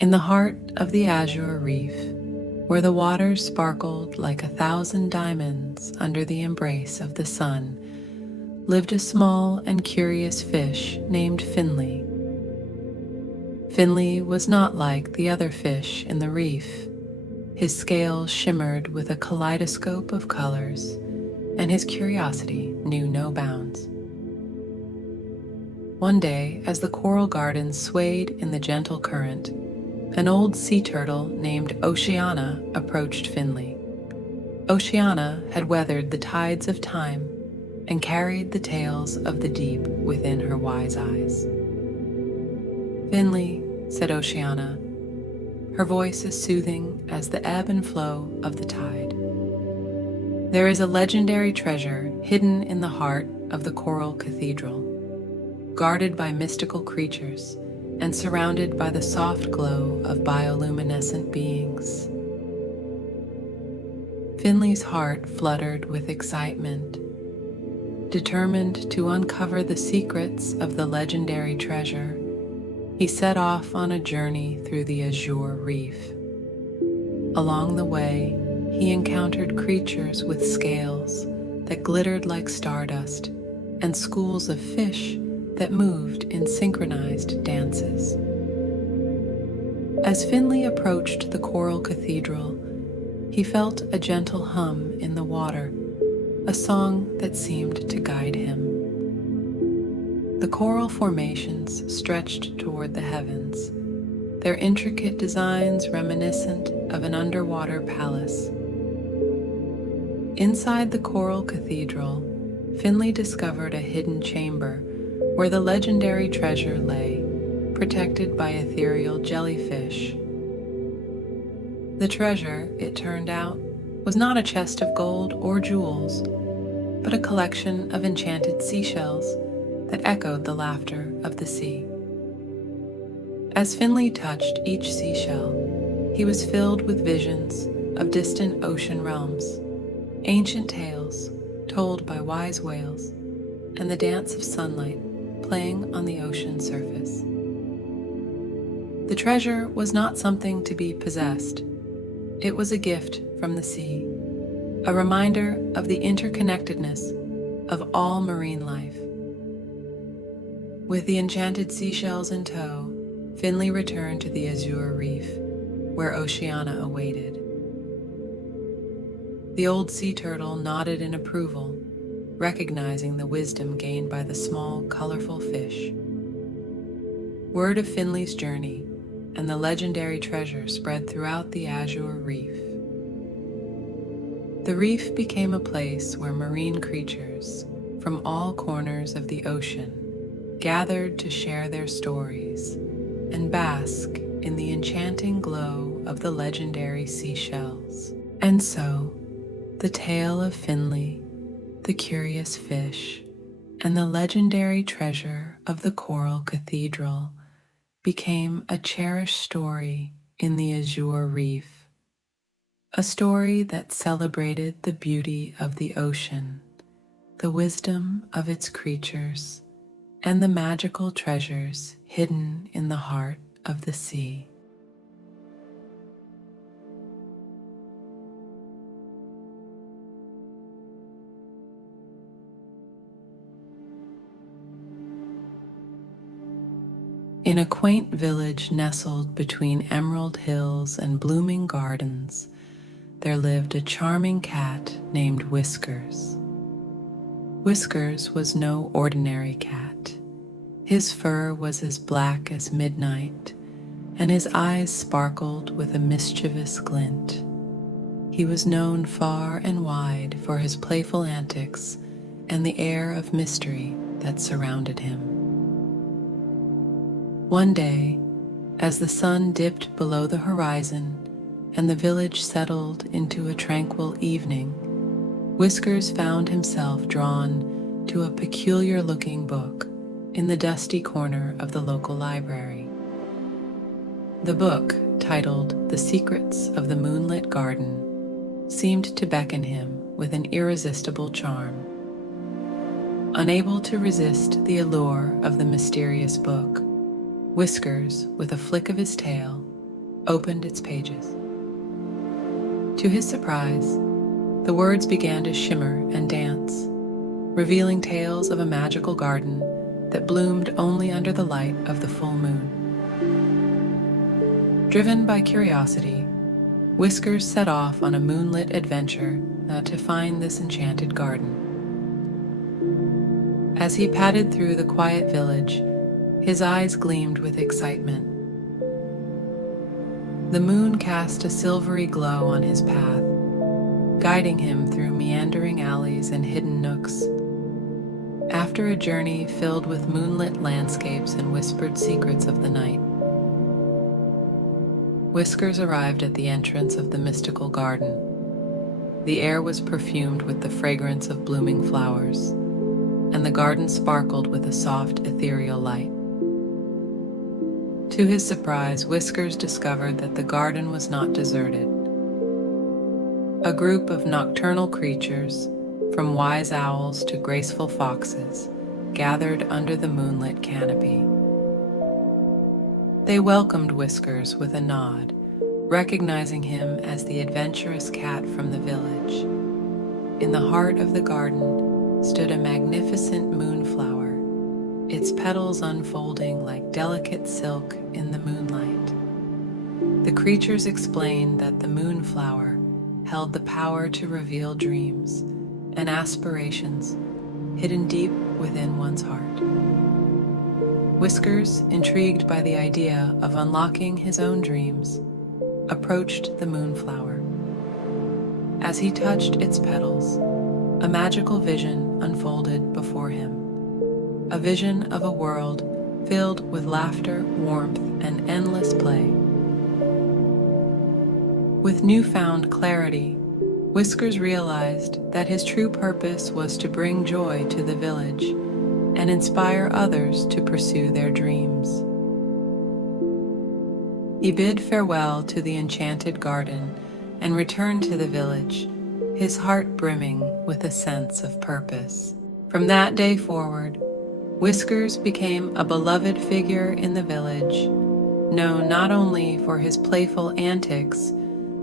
In the heart of the azure reef, where the waters sparkled like 1,000 diamonds under the embrace of the sun, lived a small and curious fish named Finley. Finley was not like the other fish in the reef. His scales shimmered with a kaleidoscope of colors, and his curiosity knew no bounds. One day, as the coral garden swayed in the gentle current, an old sea turtle named Oceana approached Finley. Oceana had weathered the tides of time and carried the tales of the deep within her wise eyes. "Finley," said Oceana, her voice as soothing as the ebb and flow of the tide, "there is a legendary treasure hidden in the heart of the Coral Cathedral, guarded by mystical creatures and surrounded by the soft glow of bioluminescent beings." Finley's heart fluttered with excitement. Determined to uncover the secrets of the legendary treasure, he set off on a journey through the azure reef. Along the way, he encountered creatures with scales that glittered like stardust and schools of fish that moved in synchronized dances. As Finley approached the Coral Cathedral, he felt a gentle hum in the water, a song that seemed to guide him. The coral formations stretched toward the heavens, their intricate designs reminiscent of an underwater palace. Inside the Coral Cathedral, Finley discovered a hidden chamber where the legendary treasure lay, protected by ethereal jellyfish. The treasure, it turned out, was not a chest of gold or jewels, but a collection of enchanted seashells that echoed the laughter of the sea. As Finley touched each seashell, he was filled with visions of distant ocean realms, ancient tales told by wise whales, and the dance of sunlight playing on the ocean surface. The treasure was not something to be possessed. It was a gift from the sea, a reminder of the interconnectedness of all marine life. With the enchanted seashells in tow, Finley returned to the azure reef, where Oceana awaited. The old sea turtle nodded in approval, recognizing the wisdom gained by the small, colorful fish. Word of Finley's journey and the legendary treasure spread throughout the azure reef. The reef became a place where marine creatures from all corners of the ocean gathered to share their stories and bask in the enchanting glow of the legendary seashells. And so, the tale of Finley, the curious fish, and the legendary treasure of the Coral Cathedral became a cherished story in the azure reef, a story that celebrated the beauty of the ocean, the wisdom of its creatures, and the magical treasures hidden in the heart of the sea. In a quaint village nestled between emerald hills and blooming gardens, there lived a charming cat named Whiskers. Whiskers was no ordinary cat. His fur was as black as midnight, and his eyes sparkled with a mischievous glint. He was known far and wide for his playful antics and the air of mystery that surrounded him. One day, as the sun dipped below the horizon and the village settled into a tranquil evening, Whiskers found himself drawn to a peculiar-looking book in the dusty corner of the local library. The book, titled "The Secrets of the Moonlit Garden," seemed to beckon him with an irresistible charm. Unable to resist the allure of the mysterious book, Whiskers, with a flick of his tail, opened its pages. To his surprise, the words began to shimmer and dance, revealing tales of a magical garden that bloomed only under the light of the full moon. Driven by curiosity, Whiskers set off on a moonlit adventure to find this enchanted garden. As he padded through the quiet village, his eyes gleamed with excitement. The moon cast a silvery glow on his path, guiding him through meandering alleys and hidden nooks. After a journey filled with moonlit landscapes and whispered secrets of the night, Whiskers arrived at the entrance of the mystical garden. The air was perfumed with the fragrance of blooming flowers, and the garden sparkled with a soft, ethereal light. To his surprise, Whiskers discovered that the garden was not deserted. A group of nocturnal creatures, from wise owls to graceful foxes, gathered under the moonlit canopy. They welcomed Whiskers with a nod, recognizing him as the adventurous cat from the village. In the heart of the garden stood a magnificent moonflower, its petals unfolding like delicate silk in the moonlight. The creatures explained that the moonflower held the power to reveal dreams and aspirations hidden deep within one's heart. Whiskers, intrigued by the idea of unlocking his own dreams, approached the moonflower. As he touched its petals, a magical vision unfolded before him, a vision of a world filled with laughter, warmth, and endless play. With newfound clarity, Whiskers realized that his true purpose was to bring joy to the village and inspire others to pursue their dreams. He bid farewell to the enchanted garden and returned to the village, his heart brimming with a sense of purpose. From that day forward, Whiskers became a beloved figure in the village, known not only for his playful antics,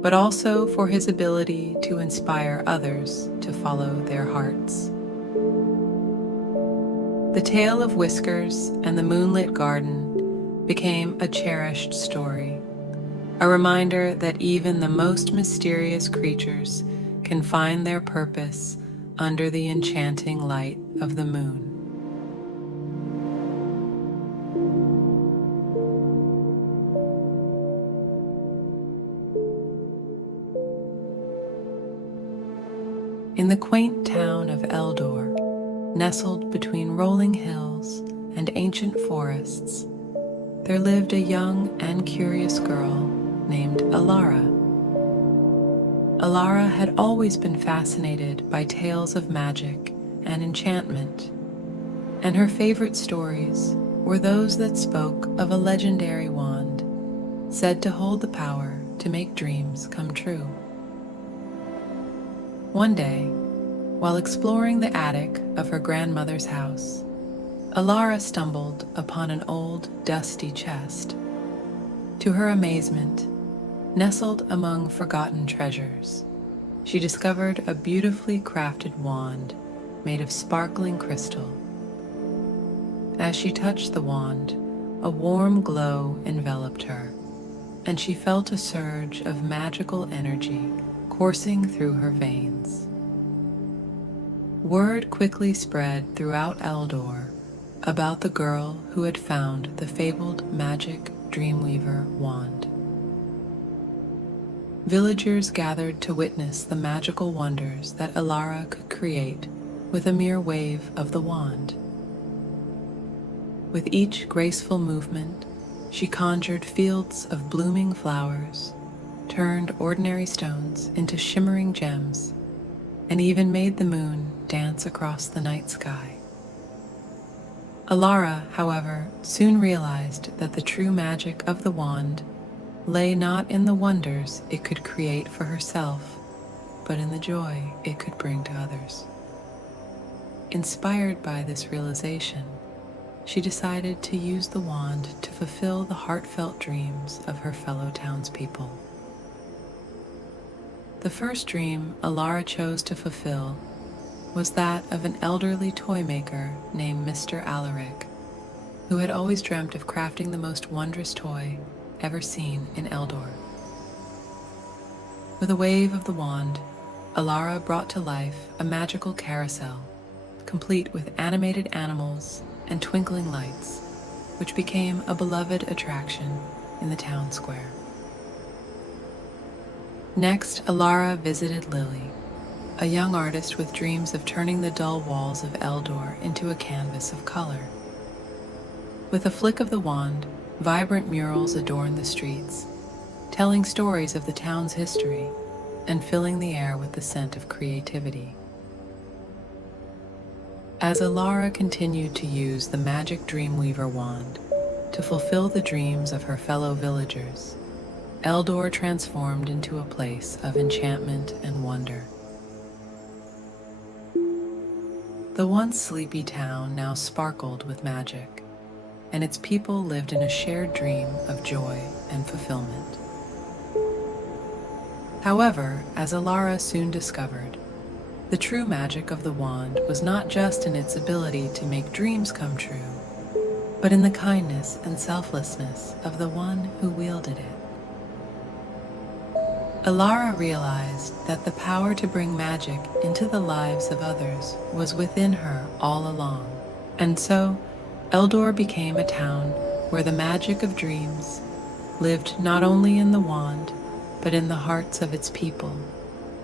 but also for his ability to inspire others to follow their hearts. The tale of Whiskers and the moonlit garden became a cherished story, a reminder that even the most mysterious creatures can find their purpose under the enchanting light of the moon. In the quaint town of Eldor, nestled between rolling hills and ancient forests, there lived a young and curious girl named Alara. Alara had always been fascinated by tales of magic and enchantment, and her favorite stories were those that spoke of a legendary wand said to hold the power to make dreams come true. One day, while exploring the attic of her grandmother's house, Alara stumbled upon an old, dusty chest. To her amazement, nestled among forgotten treasures, she discovered a beautifully crafted wand made of sparkling crystal. As she touched the wand, a warm glow enveloped her, and she felt a surge of magical energy coursing through her veins. Word quickly spread throughout Eldor about the girl who had found the fabled magic Dreamweaver wand. Villagers gathered to witness the magical wonders that Alara could create with a mere wave of the wand. With each graceful movement, she conjured fields of blooming flowers, turned ordinary stones into shimmering gems, and even made the moon dance across the night sky. Alara, however, soon realized that the true magic of the wand lay not in the wonders it could create for herself, but in the joy it could bring to others. Inspired by this realization, she decided to use the wand to fulfill the heartfelt dreams of her fellow townspeople. The first dream Alara chose to fulfill was that of an elderly toy maker named Mr. Alaric, who had always dreamt of crafting the most wondrous toy ever seen in Eldor. With a wave of the wand, Alara brought to life a magical carousel, complete with animated animals and twinkling lights, which became a beloved attraction in the town square. Next, Alara visited Lily, a young artist with dreams of turning the dull walls of Eldor into a canvas of color. With a flick of the wand, vibrant murals adorned the streets, telling stories of the town's history and filling the air with the scent of creativity. As Alara continued to use the magic Dreamweaver wand to fulfill the dreams of her fellow villagers, Eldor transformed into a place of enchantment and wonder. The once sleepy town now sparkled with magic, and its people lived in a shared dream of joy and fulfillment. However, as Alara soon discovered, the true magic of the wand was not just in its ability to make dreams come true, but in the kindness and selflessness of the one who wielded it. Alara realized that the power to bring magic into the lives of others was within her all along, and so Eldor became a town where the magic of dreams lived not only in the wand, but in the hearts of its people,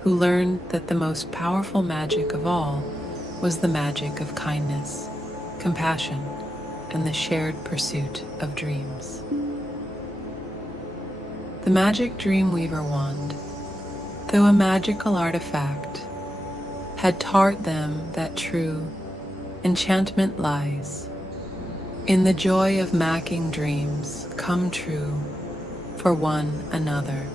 who learned that the most powerful magic of all was the magic of kindness, compassion, and the shared pursuit of dreams. The magic Dreamweaver wand, though a magical artifact, had taught them that true enchantment lies in the joy of making dreams come true for one another.